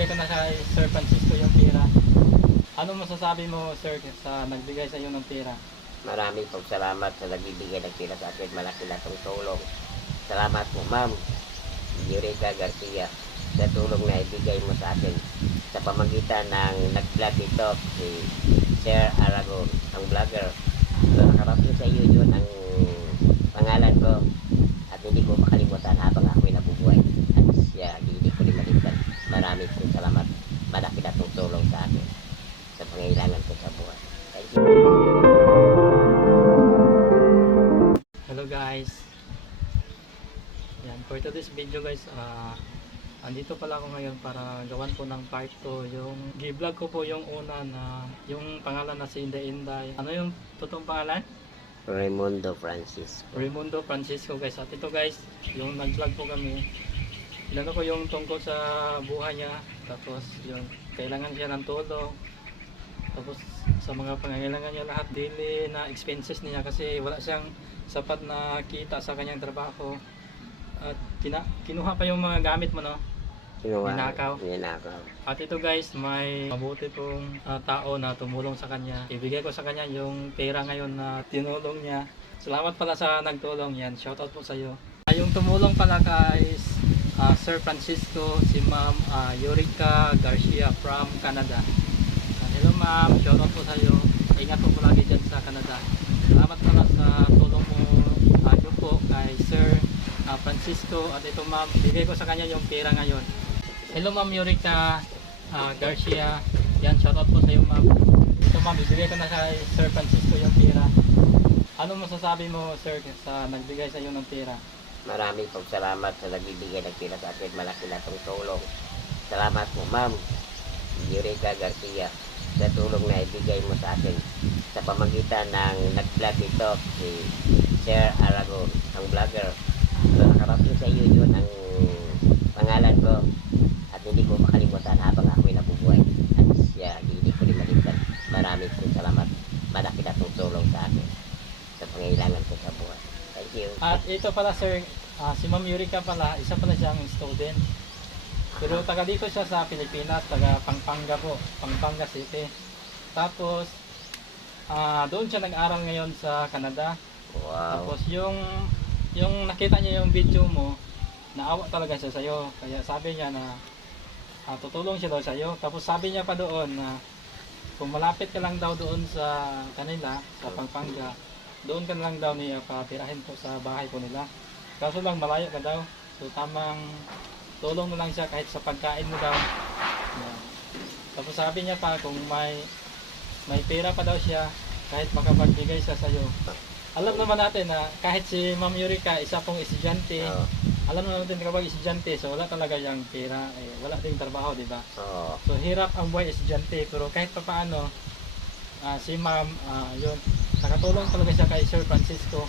binigay ko na kay Sir Francisco yung pera. Ano masasabi mo, sir, sa nagbigay sa iyo ng pera? Maraming pong salamat sa nagbibigay ng pera sa akin. Malaki na itong tulong. Salamat po, Ma'am Eureka Garcia, sa tulong na ibigay mo sa akin sa pamagitan ng nag-vlog ito, si Sir Aragon, ang vlogger. So, nakarating sa iyo yun ang pangalan ko at hindi ko makalimutan habang ako'y nabubuhay. At siya, hindi ko rin malimutan. Maraming pong salamat. Malaki na itong tulong sa akin sa pangailangan ko sa buhay. Thank you. Hello guys. Yan, for today's video guys, andito pala ako ngayon para gawan po ng part 2 yung gi-vlog ko po yung una na yung pangalan na si Inday Inday. Ano yung totoong pangalan? Raimundo Francisco. Raimundo Francisco guys. At ito guys, yung nag-vlog po kami. Inano ko yung tungkol sa buhay niya. Tapos yun, kailangan siya ng tulong. Tapos sa mga pangangailangan niya lahat, daily na expenses niya kasi wala siyang sapat na kita sa kanyang trabaho. At kinuha pa yung mga gamit mo, no? Ninakaw. At ito guys, may mabuti pong tao na tumulong sa kanya. Ibigay ko sa kanya yung pera ngayon na tinulong niya. Salamat pala sa nagtulong yan. Shoutout po sa iyo. Yung tumulong pala guys, Sir Francisco, si Ma'am Eureka Garcia from Canada. Hello ma'am, shoutout po sa iyo. Ingat po lagi dyan sa Canada. Salamat pala sa tulong mo yun po kay Sir Francisco. At ito ma'am, bigay ko sa kanya yung pera ngayon. Hello ma'am Eureka Garcia. Yan, shoutout po sa iyo ma'am. Ito ma'am, bibigay ko na kay Sir Francisco yung pera. Ano masasabi mo sir sa nagbigay sa iyo ng pera? Maraming pong salamat sa nagbibigay ng pera sa akin. Malaki na itong tulong. Salamat po, Ma'am Eureka Garcia, sa tulong na ibigay mo sa akin sa pamagitan ng nag-vlog ito, si Sir Aragon, ang vlogger. So, nakarating sa iyo yun ang pangalan ko at hindi ko makalimutan habang ako'y nabubuhay. At siya, hindi ko rin malimutan. Maraming pong salamat. Malaki na itong tulong sa akin sa pangailangan ko sa buhay. Thank you. At ito pala sir, si Ma'am Eureka pala, isa pala siyang student. Pero taga dito siya sa Pilipinas, taga Pampanga po, Pampanga City. Tapos, doon siya nag-aral ngayon sa Canada. Wow. Tapos yung nakita niya yung video mo, naawa talaga siya sa'yo. Kaya sabi niya na tutulong siya daw sa'yo. Tapos sabi niya pa doon na kung malapit ka lang daw doon sa kanila, sa Pampanga, doon ka lang daw niya patirahin po sa bahay po nila. Kaso lang malayo ka daw. So tamang tulong na lang siya kahit sa pagkain mo daw. Yan. Tapos sabi niya pa kung may pera pa daw siya, kahit makapagbigay siya sa'yo. Alam naman natin na kahit si Ma'am Eureka, isa pong estudyante, alam naman natin kapag estudyante, so wala talaga yung pera, wala ding trabaho, di ba? So hirap ang buhay estudyante, pero kahit pa paano, si Ma'am, yun, nakatulong talaga siya kay Sir Francisco.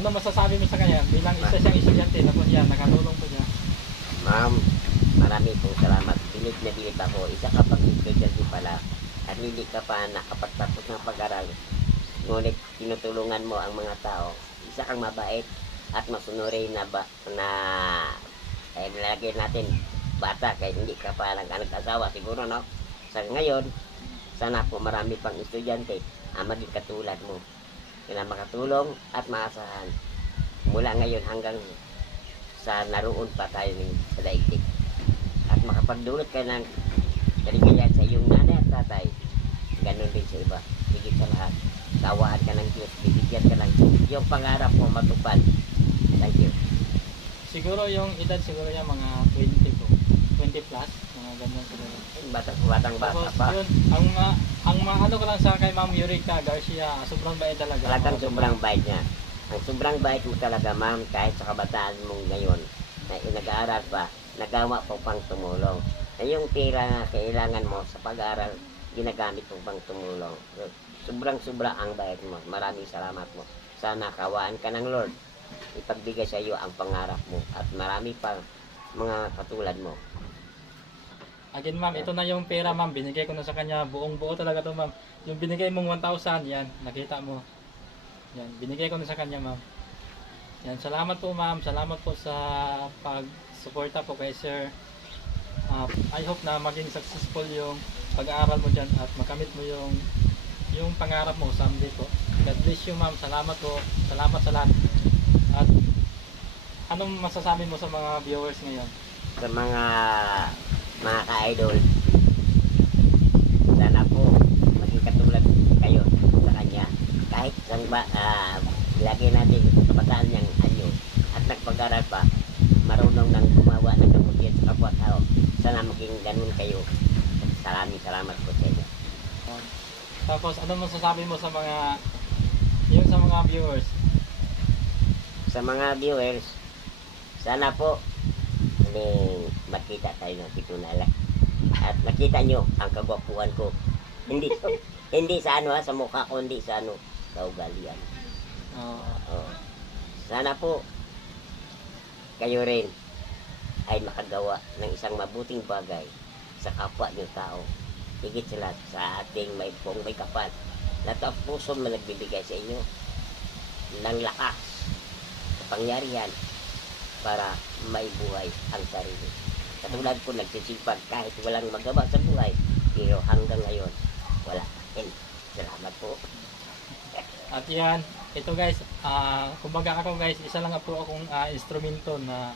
Ano masasabi mo sa kanya? Bilang isa siyang estudyante, tapos yan, nakatulong po niya. Ma'am, marami pong salamat. Pilit na pilit ako. Isa ka pang estudyante pala at hindi ka pa nakapagtapos ng pag-aral. Ngunit tinutulungan mo ang mga tao. Isa kang mabait at masunurin na nilagay natin bata kahit hindi ka pa nag-asawa siguro, no? Sa ngayon, sana po marami pang estudyante ang maging katulad mo na makatulong at maasahan mula ngayon hanggang sa naroon pa tayo sa daigdig at makapagdulot ka ng kaligayahan sa iyong nanay at tatay. Ganun din sa iba. Higit sa lahat, kawaan ka ng Diyos, bibigyan ka ng yung pangarap mo matupad. Thank you. Siguro yung edad siguro niya mga 20 po. 20 plus, mga ganyan siguro. Batang bata Tapos, pa. yun, ang ano ko lang sa kay Ma'am Eureka Garcia, sobrang bait talaga. Talagang sobrang bait niya. Ang sobrang bait mo talaga, ma'am, kahit sa kabataan mong ngayon na nag-aaral pa, nagawa po pang tumulong. Na yung pera na kailangan mo sa pag-aaral, ginagamit mo pang tumulong. Sobrang ang bait mo. Maraming salamat mo. Sana kawaan ka ng Lord. Ipagbigay sa iyo ang pangarap mo at marami pang mga katulad mo. Again ma'am, ito na yung pera ma'am, binigay ko na sa kanya, buong buo talaga to ma'am. Yung binigay mong 1,000, yan, nakita mo. Yan, binigay ko na sa kanya ma'am. Yan, salamat po ma'am, salamat po sa suporta po kay Sir. I hope na maging successful yung pag-aaral mo dyan at makamit mo yung pangarap mo someday po. God bless you ma'am. Salamat po. Salamat sa lahat. At anong masasabi mo sa mga viewers ngayon? Sa mga ka-idol, sana po maging katulad kayo sa kanya. Kahit sang lagi natin kabataan niyang anyo at nagpag-aral pa, marunong nang gumawa ng kabutihan sa kapwa-tao. Sana maging ganun kayo. Salamat po sa inyo. Tapos ano masasabi mo sa mga sa mga viewers? Sa mga viewers, sana po makita tayo ng pitunala at makita nyo ang kagwapuhan ko. Hindi sa sa mukha ko, hindi sa sa ugalian. Sana po kayo rin ay makagawa ng isang mabuting bagay sa kapwa nyo tao. Higit sila sa ating may kapal na puso man nagbibigay sa inyo ng lakas, kapangyarihan para may buhay ang sarili. Katulad po nagsisipag kahit walang magawa sa buhay, pero hanggang ngayon wala. Salamat po. At yan, ito guys, kumbaga ako guys, isa lang po akong instrumento na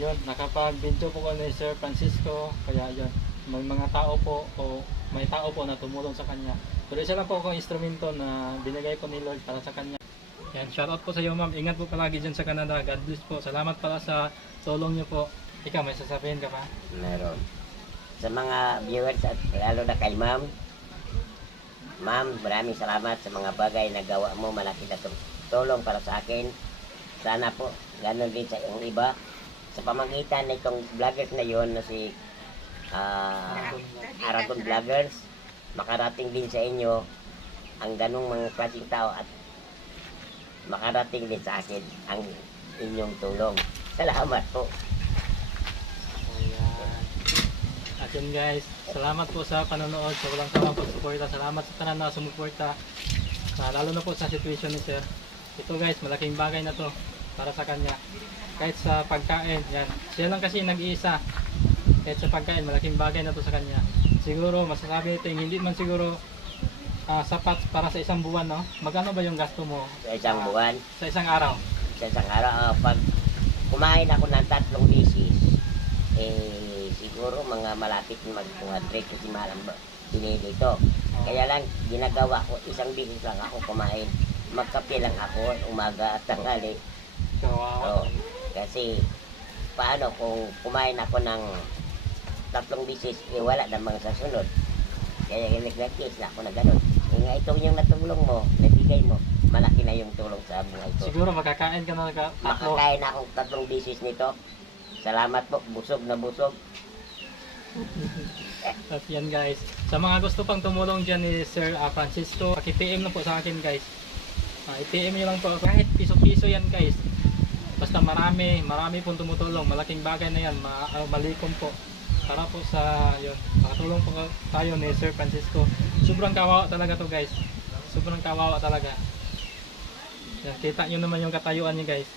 yun, nakapag-video po ko ni Sir Francisco, kaya yun, may mga tao po o may tao po na tumulong sa kanya. Pero isa lang po akong instrumento na binigay po ni Lord para sa kanya. Yan, shoutout po sa iyo ma'am. Ingat po palagi dyan sa Canada. God bless po. Salamat pala sa tulong niyo po. Ikaw, may sasabihin ka pa? Meron. Sa mga viewers at lalo na kay ma'am, maraming salamat sa mga bagay na gawa mo. Malaki na tulong para sa akin. Sana po, ganun din sa yung iba. Sa pamagitan na itong vloggers na yon na si Aragon Vloggers, makarating din sa inyo ang ganung mga klaseng tao at makarating din sa akin ang inyong tulong. Salamat po. Ayan. At yun guys, salamat po sa panonood, sa walang sawang pagsuporta. Salamat sa tanan na sumuporta, lalo na po sa situation ni Sir. Ito guys, malaking bagay na to para sa kanya. Kahit sa pagkain, yan. Siya lang kasi nag-iisa. Kahit sa pagkain, malaking bagay na to sa kanya. Siguro, masasabi ito, hindi man siguro sapat para sa isang buwan, no? Magkano ba yung gasto mo? Sa isang buwan, Sa isang araw? sa isang araw, pag kumain ako ng 3 beses, siguro mga malapit mag-200 kasi mahal ang binili dito. Kaya lang, ginagawa ko, isang beses lang ako kumain. Magkape lang ako, umaga at tanghali. Kawawa. Kasi, paano kung kumain ako ng 3 beses, wala namang sa sunod. Kaya nag-case na ako na gano'n. Nga ito yung natulong mo, nabigay mo, malaki na yung tulong sa buhay ko. Siguro makakain ka na tatlo. Makakain akong 3 beses nito. Salamat po, busog na busog. At yan guys, sa mga gusto pang tumulong dyan ni Sir Francisco, paki-PM na po sa akin guys. I-PM nyo lang po ako. Kahit piso-piso yan guys. Basta marami pong tumutulong. Malaking bagay na yan, malikom po. Para po sa yun, makatulong po tayo ni Sir Francisco. Sobrang kawawa talaga to guys. Sobrang kawawa talaga. Yan, kita nyo naman yung katayuan niya guys.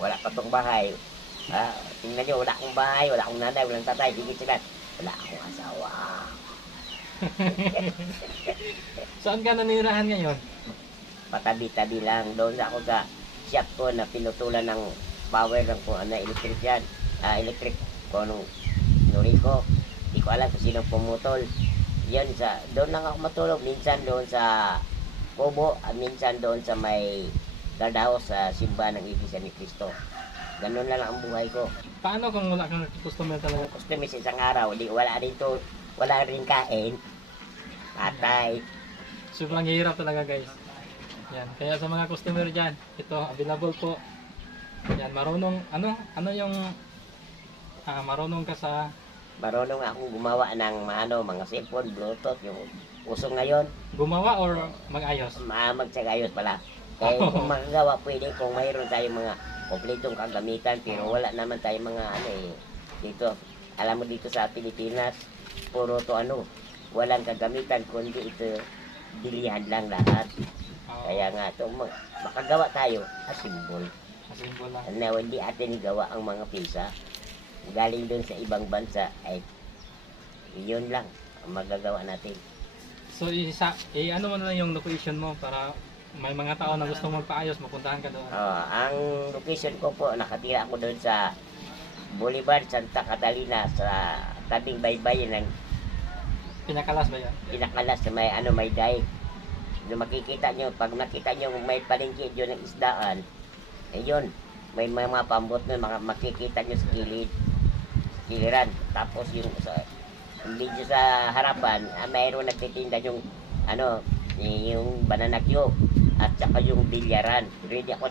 Wala pa tong bahay. Tingnan nyo, wala akong bahay, wala akong nanay, walang tatay, higit sila. Wala akong asawa. Saan ka nanirahan ngayon? Patabi-tabi lang. Doon ako sa shop ko na pinutulan ng power ng kung ano, electric yan. Electric kung anong nuri ko. Hindi ko alam kung sinong pumutol. Yan doon lang ako matulog. Minsan doon sa Kubo, minsan doon sa may guardhouse sa simbahan ng Iglesia ni Cristo. Ganun lang ang buhay ko. Paano kung wala kang customer talaga? Customer sa isang araw, wala rin kain. Patay. Sobrang hirap talaga guys. Yan, kaya sa mga customer dyan, ito available po. Yan, marunong yung marunong ka sa Marunong akong gumawa ng mga cellphone, bluetooth, yung uso ngayon. gumawa or mag-ayos. Magsagayos pala. Kaya kung magagawa pwede, kung mayroon tayong mga kompletong kagamitan, pero wala naman tayong mga dito. Alam mo dito sa Pilipinas, puro to walang kagamitan, kundi ito bilihan lang lahat. Kaya nga, ito, makagawa tayo, asimbol. Simple lang. na hindi atin gawa ang mga pisa. Galing doon sa ibang bansa ay yun lang ang magagawa natin. So, ano mo na lang yung location mo para may mga tao na gusto magpaayos, mapuntahan ka doon. Ang location ko po, nakatira ako doon sa Boulevard Santa Catalina sa tabing baybayin ng Pinakalas ba yan? pinakalas sa may may dike. Yung makikita nyo, pag nakita nyo may palengke doon ng isdaan, ayun, may mga pambot nun, makikita nyo sa kilid, kiliran. Tapos yung video sa harapan, mayroon nagtitinda yung yung banana cue at saka yung bilyaran. Pero hindi ako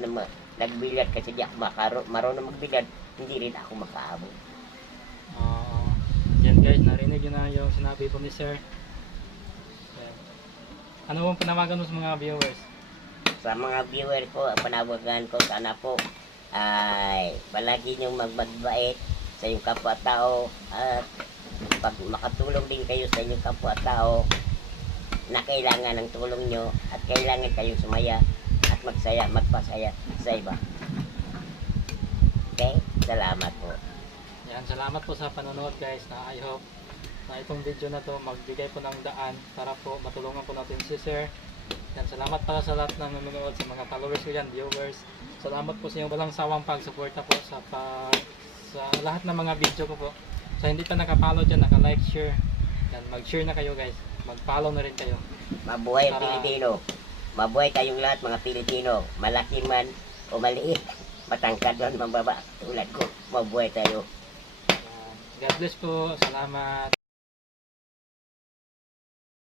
nagbilyar kasi di ako marunong magbilyar, hindi rin ako makaabot. Yan guys, narinig yun na yung sinabi po ni Sir. Yan. Ano bang panawagan mo sa mga viewers? Sa mga viewer ko, ang panawagan ko sana po ay palagi niyong magbait sa inyong kapwa-tao at pag makatulong din kayo sa inyong kapwa-tao na kailangan ng tulong nyo at kailangan kayong sumaya at magpasaya sa iba. Okay? Salamat po. Yan, salamat po sa panonood guys. I hope na itong video na to magbigay po ng daan para po matulungan po natin si Sir. Yan, salamat pala sa lahat ng nanonood, sa mga followers ko yan, viewers. Salamat po sa inyong walang sawang pagsuporta po sa lahat ng mga video ko po. Sa hindi pa nakapollow dyan, naka-like, share. Yan, mag-share na kayo guys. Mag-follow na rin kayo. Mabuhay ang Pilipino. Mabuhay kayong lahat mga Pilipino. Malaki man o maliit. Matangkad man, mababa. Tulad ko. Mabuhay tayo. God bless po. Salamat.